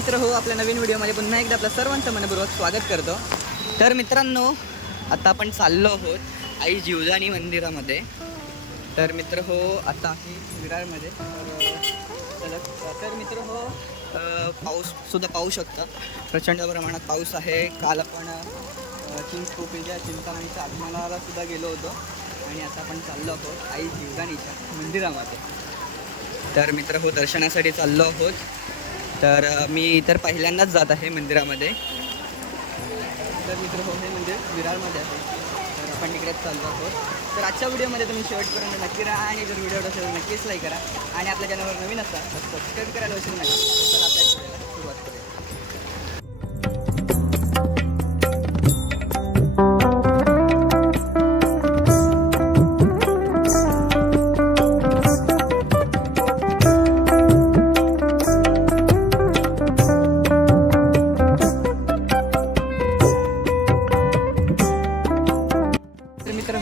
मित्र हो, आपल्या नवीन व्हिडिओमध्ये पुन्हा एकदा आपल्या सर्वांचं मनपूर्वक स्वागत करतो. तर मित्रांनो, आता आपण चाललो आहोत आई जिवदानी मंदिरामध्ये. तर मित्र हो, आता आहे विरारमध्ये. तर मित्र हो, पाऊससुद्धा पाहू शकता, प्रचंड प्रमाणात पाऊस आहे. काल आपण चिंचपोकळीच्या चिंतामणीच्या आगमनाला सुद्धा गेलो होतो आणि आता आपण चाललो आहोत आई जिवदानीच्या मंदिरामध्ये. तर मित्र हो, दर्शनासाठी चाललो आहोत. तर मी तर पहिल्यांदाच जात आहे मंदिरामध्ये. तर मित्र हो, हे मंदिर विरारमध्ये आहे. तर आपण तिकडेच चाललो आहोत. तर आजच्या व्हिडिओमध्ये तुम्ही शेवटपर्यंत नक्की राहा आणि जर व्हिडिओ असेल तर नक्कीच लाईक करा आणि आपल्या चॅनलवर नवीन असाल तर सबस्क्राईब करायला विसरू नका. तर चला आपल्या व्हिडिओला सुरुवात करूया.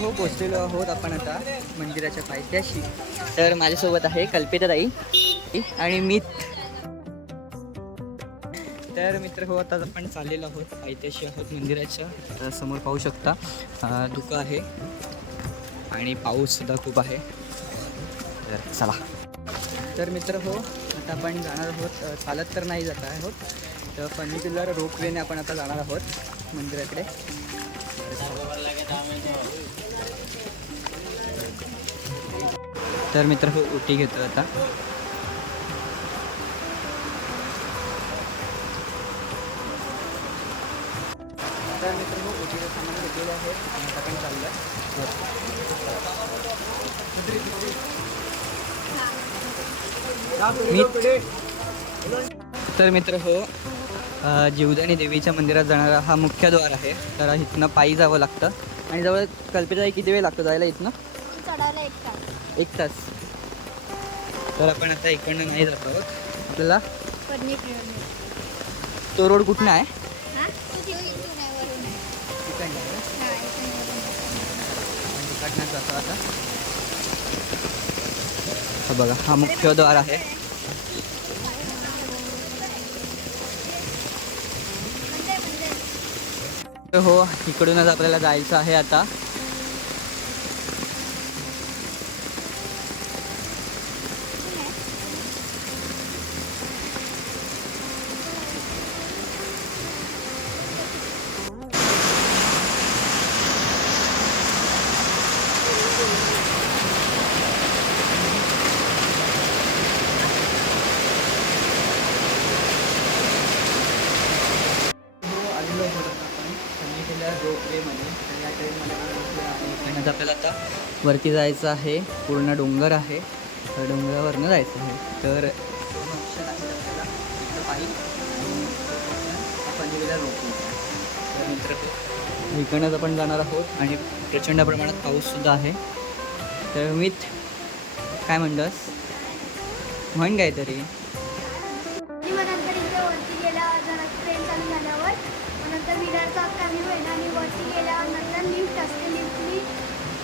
हो, पोचलेलो आहोत आपण आता मंदिराच्या पायथ्याशी. तर माझ्यासोबत आहे कल्पिताताई आणि मी. तर मित्र हो, आता आपण चाललेलो आहोत पायथ्याशी आहोत मंदिराच्या. समोर पाहू शकता धुकं आहे आणि पाऊससुद्धा खूप आहे. तर चला. तर मित्र हो, आता आपण जाणार आहोत, चालत तर नाही जात आहोत, तर फर्निचर रोपवेने आपण आता जाणार आहोत मंदिराकडे. तर मित्र हो, उटी घेतो आता. तर मित्र हो, उटीचं सामान घेतलेलं आहे आणि आता पण चाललं. तर मित्र हो, जिवदानी देवीच्या मंदिरात जाणारा हा मुख्य द्वार आहे. तर इथनं पायी जावं लागतं आणि जवळ कल्पिताई किती वेळ लागतो जायला इथनं? चढायला 1 तास. 1 तास. तर आपण आता इकडनं नाही जात आहोत. आपल्याला तो रोड कुठनं आहे? तिकडनं जातो आता. हा बघा, हा मुख्य द्वार आहे. हो, इकडूनच आपल्याला जायचं आहे आता. आपल्याला आता वरती जायचं आहे. पूर्ण डोंगर आहे, तर डोंगरावरनं जायचं आहे. तर मित्र इकडनंच आपण जाणार आहोत आणि प्रचंड प्रमाणात पाऊससुद्धा आहे. तर मीत काय म्हणतोस, म्हण काय तरी.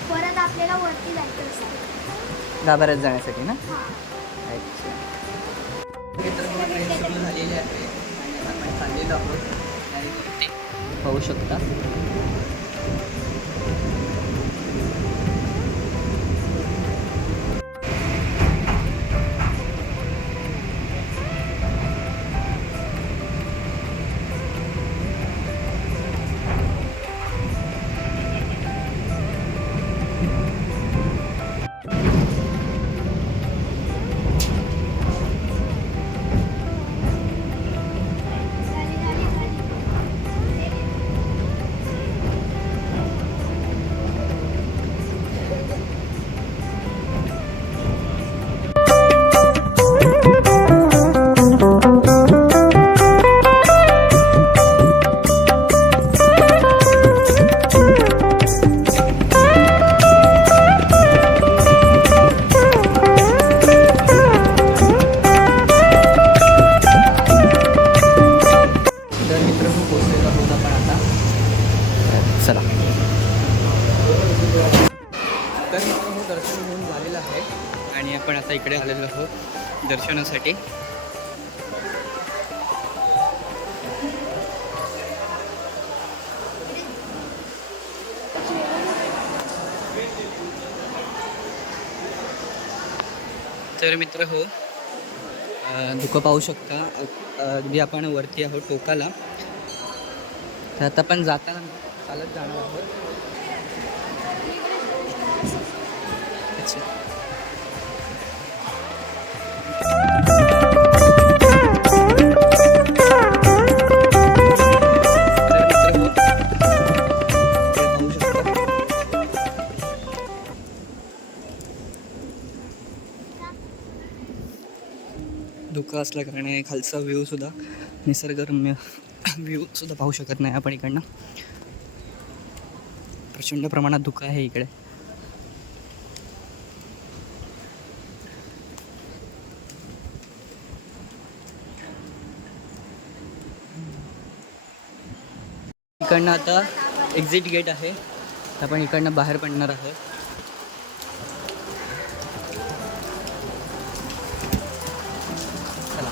परत आपल्याला वरती जायचं असतं गाभाऱ्यात जाण्यासाठी ना. अच्छा. झालेले आहे आणि आपण चाललेलो आहोत आणि वरती पाहू शकता. चला. तर मित्रांनो, दर्शन घेऊन झालेलं आहे आणि आपण आता इकडे आलेलो आहोत दर्शनासाठी. तर मित्र हो, धुकं पाहू शकता. अगदी आपण वरती आहोत टोकाला. तर आता पण जाताना चालत जाणार आहोत. अच्छा. धुकं असल्या कारणाने खालचा व्ह्यू सुद्धा निसर्गरम्य व्ह्यू सुद्धा पाहू शकत नाही आपण इकडनं. प्रचंड प्रमाणात धुकं आहे इकडे. इकडनं आता एक्झिट गेट आहे. आपण इकडनं बाहेर पडणार आहोत. चला.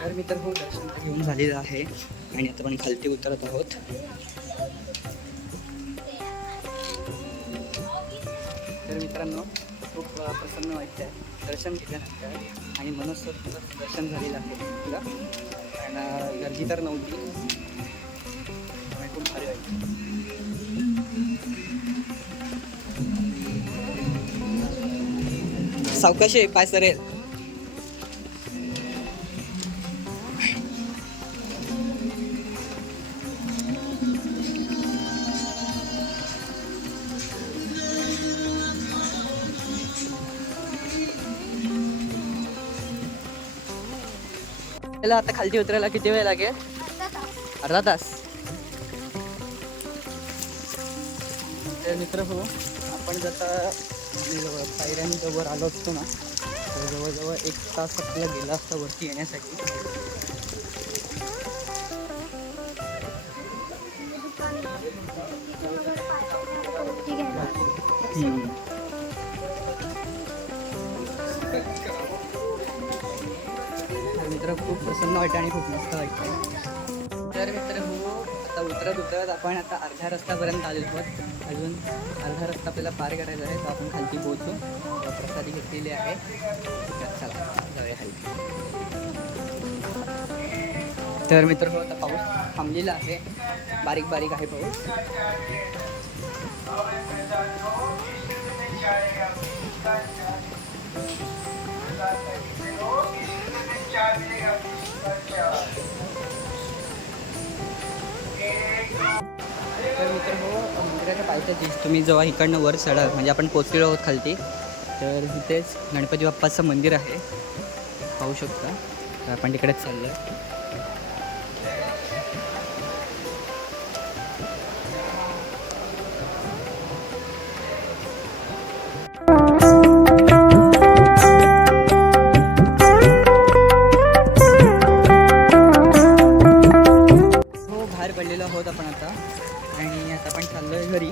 तर मित्र हो, दर्शन तर घेऊन झालेलं आहे आणि आता आपण खालती उतरत आहोत. तर मित्रांनो खूप प्रसन्न वाटतं आहे दर्शन घेतल्यानंतर आणि मनस्वत दर्शन झालेलं आहे तुला. कारण गर्दी तर नव्हती आणि खूप भारी वाटतं. सावकाशी पाय सरेल. त्याला आता खालती उतरायला किती वेळ लागेल? अर्धा तास. तर मित्र हो, आपण जसा पायऱ्यांजवळ आलो असतो ना, तर जवळजवळ 1 तास आपल्याला गेला असता वरती येण्यासाठी. तर मित्र खूप प्रसन्न वाटतं आणि खूप मस्त वाटतं. तर मित्र हो, आता उतरत आपण आता अर्ध्या रस्त्यापर्यंत आलेलो आहोत. अजून अर्धा रस्ता आपल्याला पार करायचा आहे. तर आपण खालती पोहोचू. प्रसादी घेतलेली आहे. तर चला जाऊया खाली. तर मित्र हो, आता पाऊस थांबलेला आहे. बारीक बारीक आहे पाऊस. तर मित्र हो, मंदिराच्या पायथ्याशीच तुम्ही जेव्हा इकडनं वर चढाल, म्हणजे आपण पोचलेलो आहोत खालती, तर इथेच गणपती बाप्पाचं मंदिर आहे पाहू शकता. तर आपण तिकडेच चाललो आहे. पडलेलो आहोत आपण आता आणि आता आपण चाललो आहे घरी.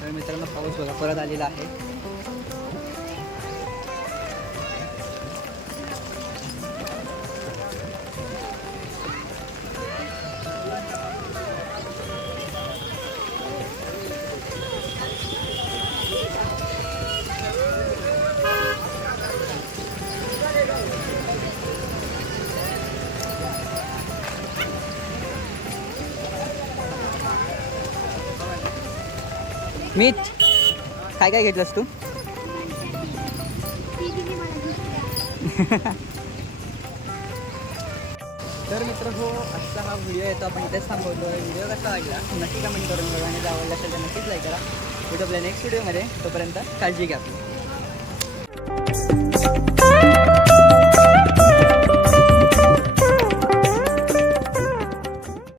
तर मित्रांनो पाऊस बघा परत आलेला आहे. मीठ काय काय घेतलंस तू? तर मित्र हो, आजचा हा व्हिडिओ येतो आपण इथेच थांबवतो. व्हिडिओ कसा वाटला नक्की कमेंट करून बघा आणि जर आवडला असेल तर नक्कीच लाईक करा. भेटू आपल्या नेक्स्ट व्हिडिओमध्ये. तोपर्यंत काळजी घ्या आपली.